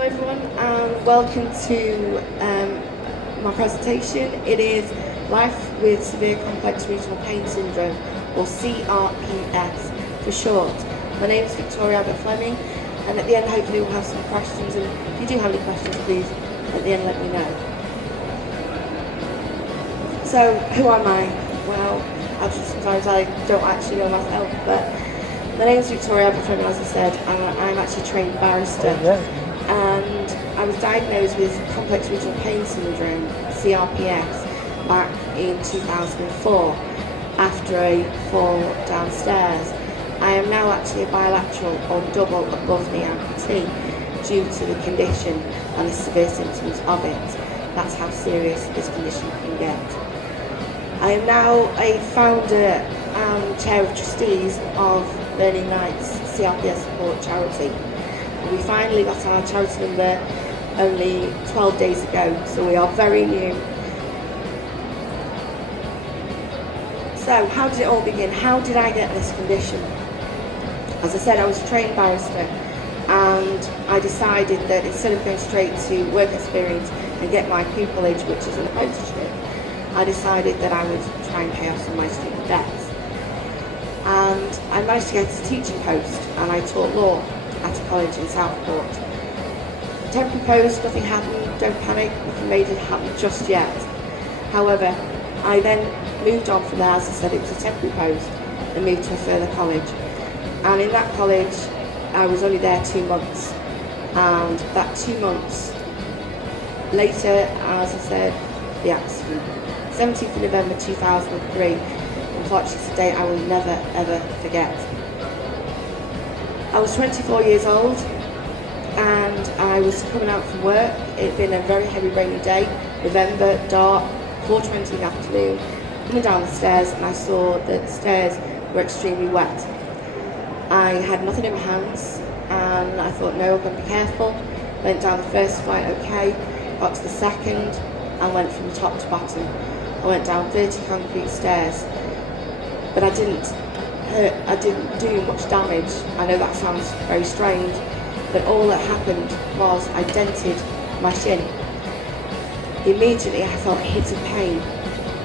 Hello everyone and welcome to my presentation. It is Life with Severe Complex Regional Pain Syndrome, or CRPS for short. My name is Victoria Abbott-Fleming, and at the end hopefully we'll have some questions, and if you do have any questions please at the end let me know. So who am I? Well, actually sometimes I don't actually know myself, but my name is Victoria Abbott-Fleming, as I said, and I'm actually a trained barrister. And I was diagnosed with complex regional pain syndrome, CRPS, back in 2004 after a fall downstairs. I am now actually a bilateral or double above knee amputee due to the condition and the severe symptoms of it. That's how serious this condition can get. I am now a founder and chair of trustees of Burning Nights CRPS Support charity. We finally got our charity number only 12 days ago, so we are very new. So how did it all begin? How did I get this condition? As I said, I was a trained barrister, and I decided that instead of going straight to work experience and get my pupillage, which is an apprenticeship, I decided that I would try and pay off some of my student debts. And I managed to get a teaching post, and I taught law at a college in Southport. Temporary post, nothing happened, don't panic, nothing major happened just yet. However, I then moved on from there, as I said, it was a temporary post, and moved to a further college. And in that college, I was only there 2 months. And that 2 months later, as I said, the accident. 17th of November 2003, unfortunately it's a day I will never ever forget. I was 24 years old and I was coming out from work. It had been a very heavy rainy day, November, dark, 4:20 in the afternoon, coming down the stairs, and I saw that the stairs were extremely wet. I had nothing in my hands and I thought, no, I'm going to be careful. Went down the first flight okay, got to the second and went from top to bottom. I went down 30 concrete stairs, but I didn't do much damage. I know that sounds very strange, but all that happened was I dented my shin. Immediately I felt a hit of pain,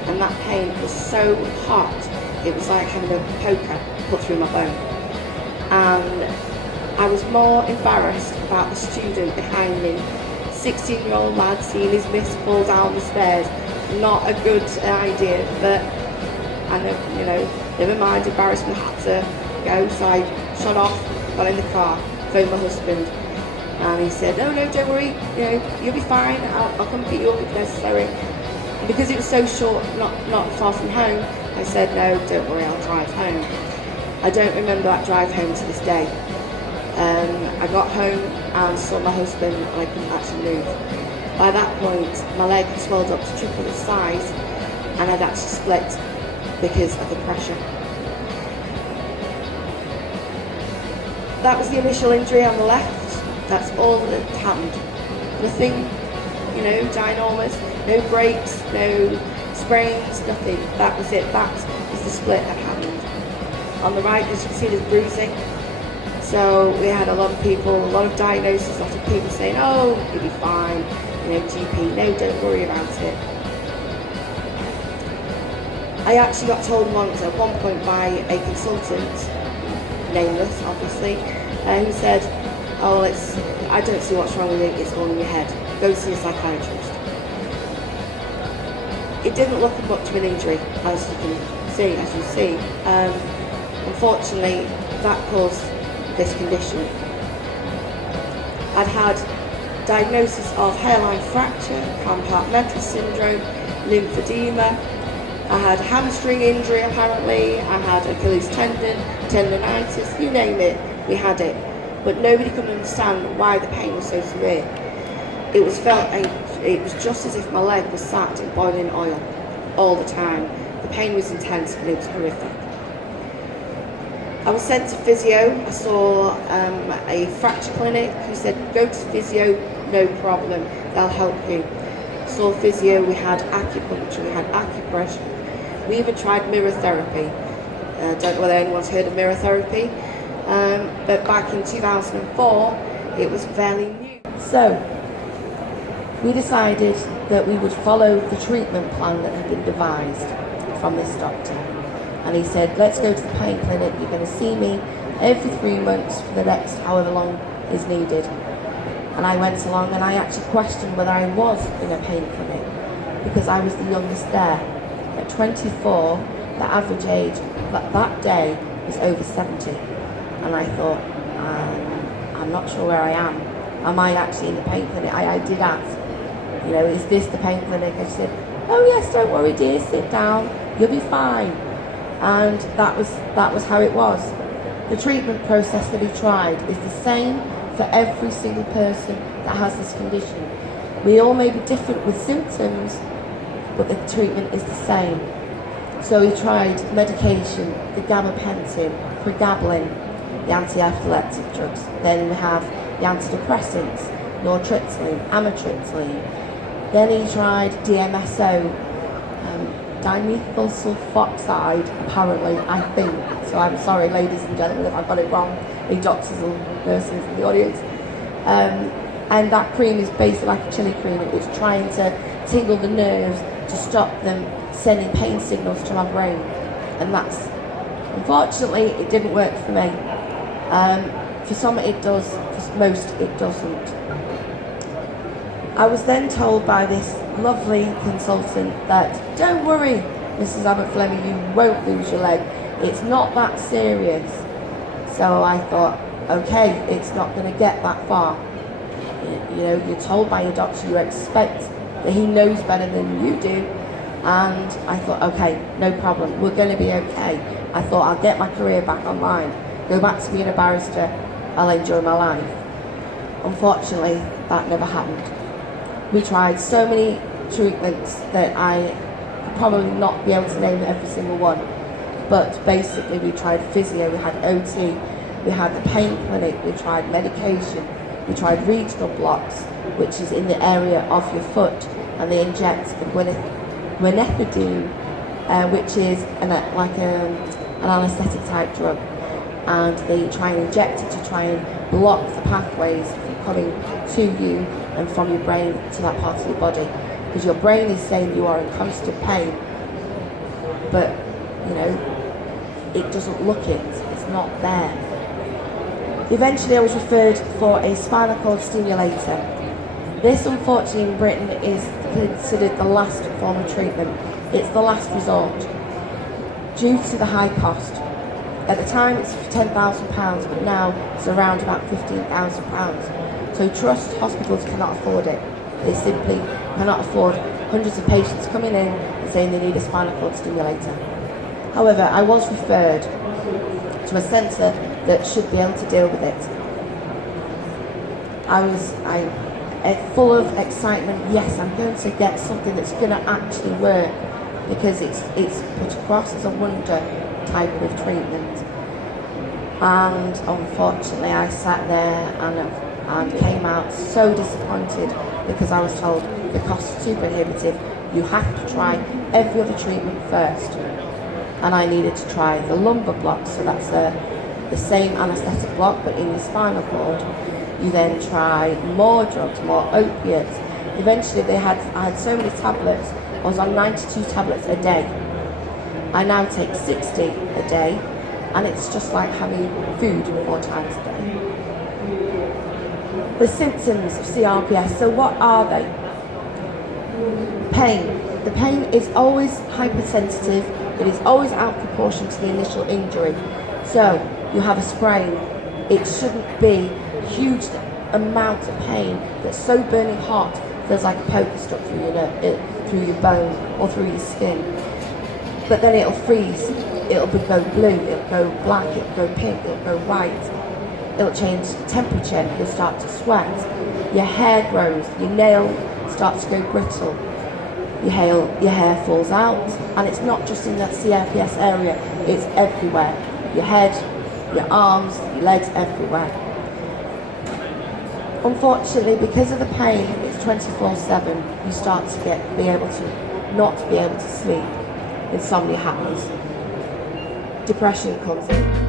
and that pain was so hot, it was like having a poker put through my bone. And I was more embarrassed about the student behind me, 16-year-old lad seeing his miss fall down the stairs. Not a good idea, but I know, never mind, embarrassment had to go, so I shot off, got in the car, phoned my husband, and he said, no, don't worry, you'll be fine, I'll come pick you up if necessary. And because it was so short, not far from home, I said, no, don't worry, I'll drive home. I don't remember that drive home to this day. I got home and saw my husband, and I couldn't actually move. By that point, my leg had swelled up to triple its size, and I'd actually split because of the pressure. That was the initial injury on the left. That's all that happened. Nothing, ginormous, no breaks, no sprains, nothing. That was it. That is the split that happened. On the right, as you can see, there's bruising. So we had a lot of people, a lot of diagnoses, a lot of people saying, oh, you'll be fine, GP, no, don't worry about it. I actually got told once at one point by a consultant, nameless obviously, who said, oh, I don't see what's wrong with it, it's all in your head, go see a psychiatrist. It didn't look much of an injury, as you see. Unfortunately, that caused this condition. I'd had diagnosis of hairline fracture, compartmental syndrome, lymphedema. I had hamstring injury apparently, I had Achilles tendon, tendonitis, you name it, we had it. But nobody could understand why the pain was so severe. It was just as if my leg was sat in boiling oil all the time. The pain was intense and it was horrific. I was sent to physio. I saw a fracture clinic who said, go to physio, no problem, they'll help you. Saw physio, we had acupuncture, we had acupressure. We even tried mirror therapy. I don't know whether anyone's heard of mirror therapy, but back in 2004, it was fairly new. So we decided that we would follow the treatment plan that had been devised from this doctor. And he said, let's go to the pain clinic, you're going to see me every 3 months for the next however long is needed. And I went along and I actually questioned whether I was in a pain clinic because I was the youngest there. At 24, the average age that day was over 70. And I thought, I'm not sure where I am. Am I actually in the pain clinic? I did ask, you know, is this the pain clinic? And she said, oh yes, don't worry dear, sit down, you'll be fine. And that was how it was. The treatment process that he tried is the same for every single person that has this condition. We all may be different with symptoms, but the treatment is the same. So he tried medication, the gabapentin, pregabalin, the anti-epileptic drugs. Then we have the antidepressants, nortriptyline, amitriptyline. Then he tried DMSO, dimethyl sulfoxide, apparently, I think. So I'm sorry, ladies and gentlemen, if I got it wrong, any doctors or nurses in the audience. And that cream is basically like a chili cream. It's trying to tingle the nerves to stop them sending pain signals to my brain. And that's, unfortunately, it didn't work for me. For some it does, for most it doesn't. I was then told by this lovely consultant that, don't worry, Mrs. Abbott-Fleming, you won't lose your leg. It's not that serious. So I thought, okay, it's not going to get that far. You know, you're told by your doctor, you expect that he knows better than you do. And I thought, okay, no problem, we're going to be okay. I thought, I'll get my career back online, go back to being a barrister, I'll enjoy my life. Unfortunately, that never happened. We tried so many treatments that I could probably not be able to name every single one. But basically we tried physio, we had OT, we had the pain clinic, we tried medication, we tried regional blocks, which is in the area of your foot, and they inject guanethidine, which is an anaesthetic type drug, and they try and inject it to try and block the pathways from coming to you and from your brain to that part of your body, because your brain is saying you are in constant pain, but you know, it doesn't look it, it's not there. Eventually I was referred for a spinal cord stimulator. This, unfortunately, in Britain is considered the last form of treatment. It's the last resort due to the high cost. At the time it's £10,000, but now it's around about £15,000. So trust hospitals cannot afford it. They simply cannot afford hundreds of patients coming in and saying they need a spinal cord stimulator. However, I was referred to a centre that should be able to deal with it. I was full of excitement. Yes, I'm going to get something that's going to actually work, because it's put across as a wonder type of treatment. And unfortunately, I sat there and came out so disappointed, because I was told the cost is too prohibitive. You have to try every other treatment first. And I needed to try the lumbar block, so that's the same anaesthetic block but in your spinal cord. You then try more drugs, more opiates. Eventually I had so many tablets, I was on 92 tablets a day. I now take 60 a day, and it's just like having food 4 times a day. The symptoms of CRPS, so what are they? Pain. The pain is always hypersensitive. It is always out of proportion to the initial injury. So you have a sprain. It shouldn't be a huge amount of pain that's so burning hot feels like a poker stuck through your bone or through your skin. But then it'll freeze. It'll go blue. It'll go black. It'll go pink. It'll go white. It'll change temperature. You'll start to sweat. Your hair grows. Your nail starts to go brittle. Your hair falls out, and it's not just in that CRPS area, it's everywhere. Your head, your arms, your legs, everywhere. Unfortunately, because of the pain, it's 24/7, you start to not be able to sleep. Insomnia happens. Depression comes in.